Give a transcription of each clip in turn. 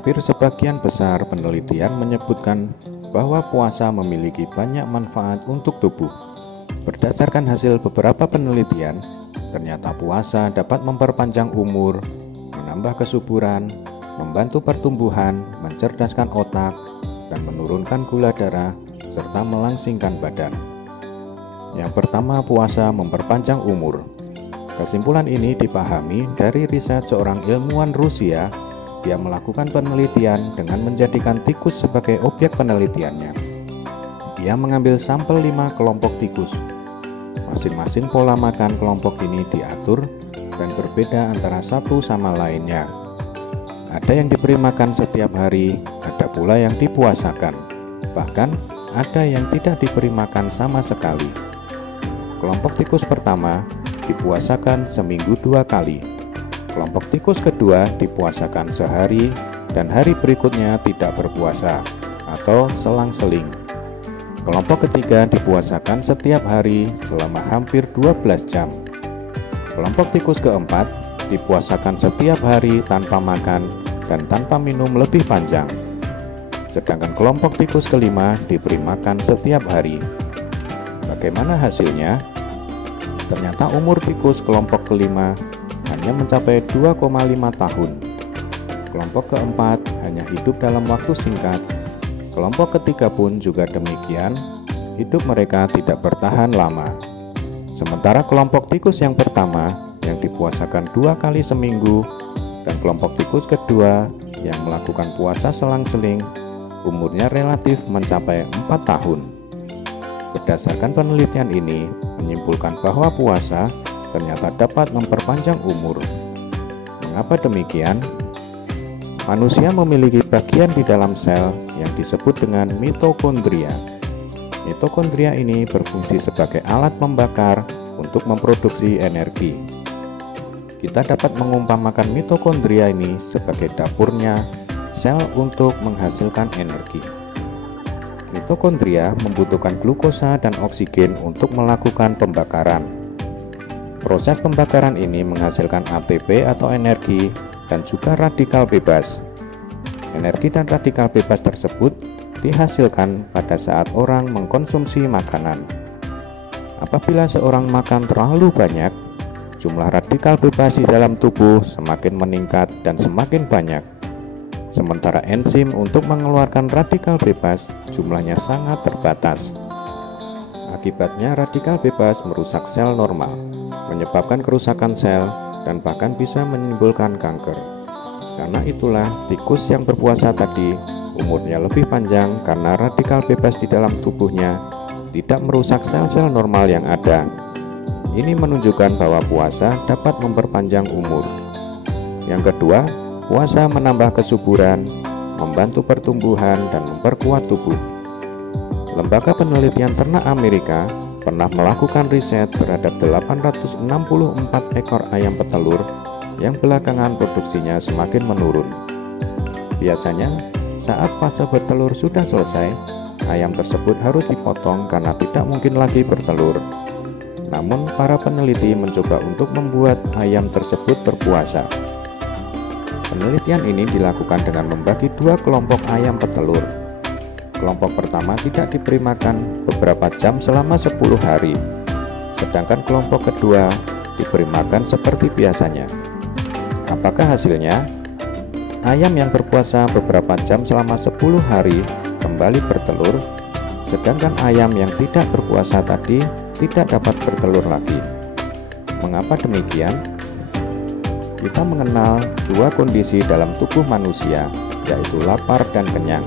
Hampir sebagian besar penelitian menyebutkan bahwa puasa memiliki banyak manfaat untuk tubuh. Berdasarkan hasil beberapa penelitian, ternyata puasa dapat memperpanjang umur, menambah kesuburan, membantu pertumbuhan, mencerdaskan otak, dan menurunkan gula darah, serta melangsingkan badan. Yang pertama, puasa memperpanjang umur. Kesimpulan ini dipahami dari riset seorang ilmuwan Rusia. Dia melakukan penelitian dengan menjadikan tikus sebagai objek penelitiannya. Dia mengambil sampel 5 kelompok tikus. Masing-masing pola makan kelompok ini diatur dan berbeda antara satu sama lainnya. Ada yang diberi makan setiap hari, ada pula yang dipuasakan. Bahkan ada yang tidak diberi makan sama sekali. Kelompok tikus pertama dipuasakan seminggu 2 kali. Kelompok tikus kedua dipuasakan sehari dan hari berikutnya tidak berpuasa atau selang-seling. Kelompok ketiga dipuasakan setiap hari selama hampir 12 jam. Kelompok tikus keempat dipuasakan setiap hari tanpa makan dan tanpa minum lebih panjang. Sedangkan kelompok tikus kelima diberi makan setiap hari. Bagaimana hasilnya? Ternyata umur tikus kelompok kelima hanya mencapai 2,5 tahun. Kelompok keempat hanya hidup dalam waktu singkat. Kelompok ketiga pun juga demikian, hidup mereka tidak bertahan lama. Sementara kelompok tikus yang pertama yang dipuasakan 2 kali seminggu dan kelompok tikus kedua yang melakukan puasa selang-seling umurnya relatif mencapai 4 tahun. Berdasarkan penelitian ini menyimpulkan bahwa puasa ternyata dapat memperpanjang umur. Mengapa demikian? Manusia memiliki bagian di dalam sel yang disebut dengan mitokondria. Mitokondria ini berfungsi sebagai alat pembakar untuk memproduksi energi. Kita dapat mengumpamakan mitokondria ini sebagai dapurnya sel untuk menghasilkan energi. Mitokondria membutuhkan glukosa dan oksigen untuk melakukan pembakaran. Proses pembakaran ini menghasilkan ATP atau energi dan juga radikal bebas. Energi dan radikal bebas tersebut dihasilkan pada saat orang mengkonsumsi makanan. Apabila seorang makan terlalu banyak, jumlah radikal bebas di dalam tubuh semakin meningkat dan semakin banyak. Sementara enzim untuk mengeluarkan radikal bebas jumlahnya sangat terbatas. Akibatnya radikal bebas merusak sel normal, menyebabkan kerusakan sel dan bahkan bisa menimbulkan kanker. Karena itulah tikus yang berpuasa tadi umurnya lebih panjang karena radikal bebas di dalam tubuhnya tidak merusak sel-sel normal yang ada. Ini menunjukkan bahwa puasa dapat memperpanjang umur. Yang kedua, puasa menambah kesuburan, membantu pertumbuhan dan memperkuat tubuh. Lembaga Penelitian Ternak Amerika pernah melakukan riset terhadap 864 ekor ayam petelur yang belakangan produksinya semakin menurun. Biasanya, saat fase bertelur sudah selesai, ayam tersebut harus dipotong karena tidak mungkin lagi bertelur. Namun, para peneliti mencoba untuk membuat ayam tersebut berpuasa. Penelitian ini dilakukan dengan membagi 2 kelompok ayam petelur. Kelompok pertama tidak diberi makan beberapa jam selama 10 hari, sedangkan kelompok kedua diberi makan seperti biasanya. Apakah hasilnya? Ayam yang berpuasa beberapa jam selama 10 hari kembali bertelur, sedangkan ayam yang tidak berpuasa tadi tidak dapat bertelur lagi. Mengapa demikian? Kita mengenal 2 kondisi dalam tubuh manusia, yaitu lapar dan kenyang.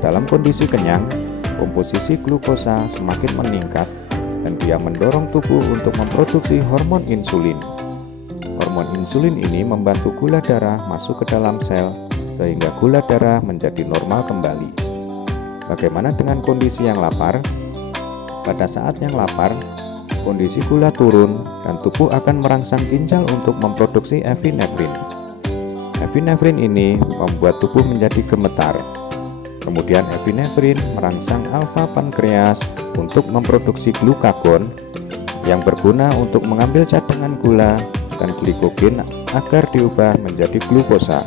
Dalam kondisi kenyang, komposisi glukosa semakin meningkat dan dia mendorong tubuh untuk memproduksi hormon insulin. Hormon insulin ini membantu gula darah masuk ke dalam sel sehingga gula darah menjadi normal kembali. Bagaimana dengan kondisi yang lapar? Pada saat yang lapar, kondisi gula turun dan tubuh akan merangsang ginjal untuk memproduksi epinefrin. Epinefrin ini membuat tubuh menjadi gemetar. Kemudian epinefrin merangsang alfa pankreas untuk memproduksi glukagon yang berguna untuk mengambil cadangan gula dan glikogen agar diubah menjadi glukosa.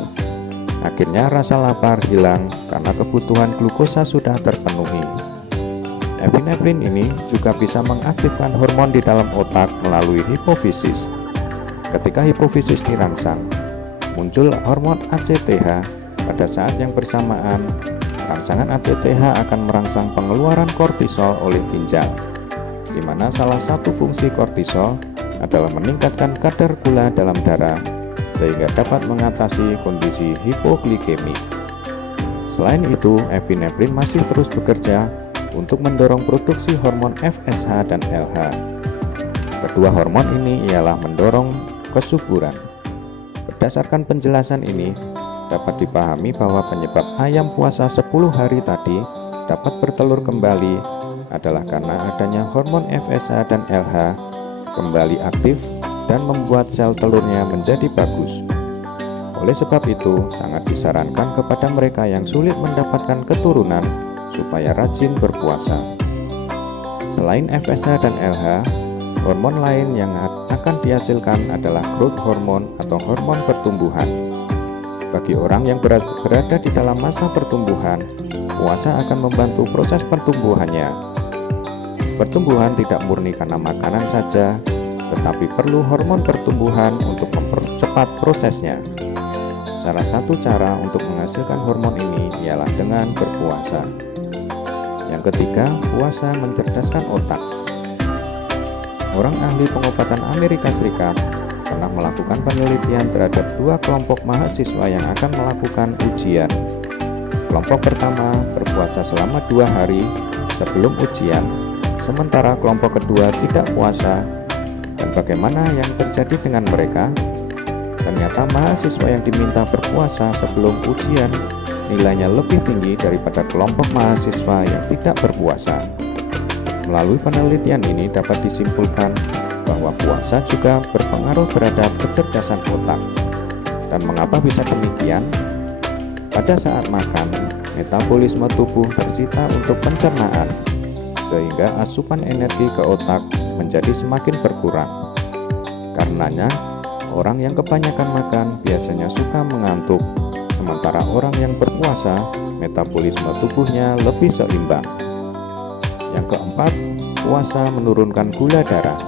Akhirnya rasa lapar hilang karena kebutuhan glukosa sudah terpenuhi. Epinefrin ini juga bisa mengaktifkan hormon di dalam otak melalui hipofisis. Ketika hipofisis dirangsang, muncul hormon ACTH. Pada saat yang bersamaan, rangsangan ACTH akan merangsang pengeluaran kortisol oleh ginjal, di mana salah satu fungsi kortisol adalah meningkatkan kadar gula dalam darah sehingga dapat mengatasi kondisi hipoglikemik. Selain itu, epinefrin masih terus bekerja untuk mendorong produksi hormon FSH dan LH. Kedua hormon ini ialah mendorong kesuburan. Berdasarkan penjelasan ini, dapat dipahami bahwa penyebab ayam puasa 10 hari tadi dapat bertelur kembali adalah karena adanya hormon FSH dan LH kembali aktif dan membuat sel telurnya menjadi bagus. Oleh sebab itu, sangat disarankan kepada mereka yang sulit mendapatkan keturunan supaya rajin berpuasa. Selain FSH dan LH, hormon lain yang akan dihasilkan adalah growth hormone atau hormon pertumbuhan. Bagi orang yang berada di dalam masa pertumbuhan, puasa akan membantu proses pertumbuhannya. Pertumbuhan tidak murni karena makanan saja, tetapi perlu hormon pertumbuhan untuk mempercepat prosesnya. Salah satu cara untuk menghasilkan hormon ini ialah dengan berpuasa. Yang ketiga, puasa mencerdaskan otak. Orang ahli pengobatan Amerika Serikat pernah melakukan penelitian terhadap 2 kelompok mahasiswa yang akan melakukan ujian. Kelompok pertama berpuasa selama 2 hari sebelum ujian, sementara kelompok kedua tidak puasa. Dan bagaimana yang terjadi dengan mereka? Ternyata mahasiswa yang diminta berpuasa sebelum ujian nilainya lebih tinggi daripada kelompok mahasiswa yang tidak berpuasa. Melalui penelitian ini dapat disimpulkan bahwa puasa juga berpengaruh terhadap kecerdasan otak. Dan mengapa bisa demikian? Pada saat makan, metabolisme tubuh tersita untuk pencernaan, sehingga asupan energi ke otak menjadi semakin berkurang. Karenanya, orang yang kebanyakan makan biasanya suka mengantuk, sementara orang yang berpuasa, metabolisme tubuhnya lebih seimbang. Yang keempat, puasa menurunkan gula darah.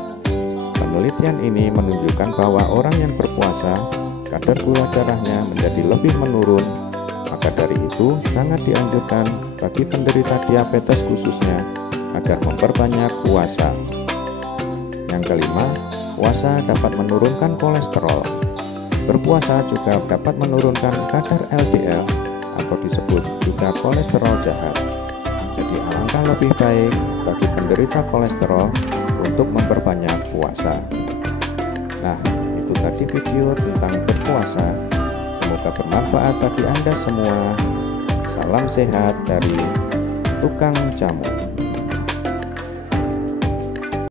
Penelitian ini menunjukkan bahwa orang yang berpuasa, kadar gula darahnya menjadi lebih menurun. Maka dari itu, sangat dianjurkan bagi penderita diabetes khususnya agar memperbanyak puasa. Yang kelima, puasa dapat menurunkan kolesterol. Berpuasa juga dapat menurunkan kadar LDL atau disebut juga kolesterol jahat. Jadi alangkah lebih baik bagi penderita kolesterol untuk memperbanyak puasa. Nah, itu tadi video tentang berpuasa. Semoga bermanfaat bagi Anda semua. Salam sehat dari Tukang Jamu.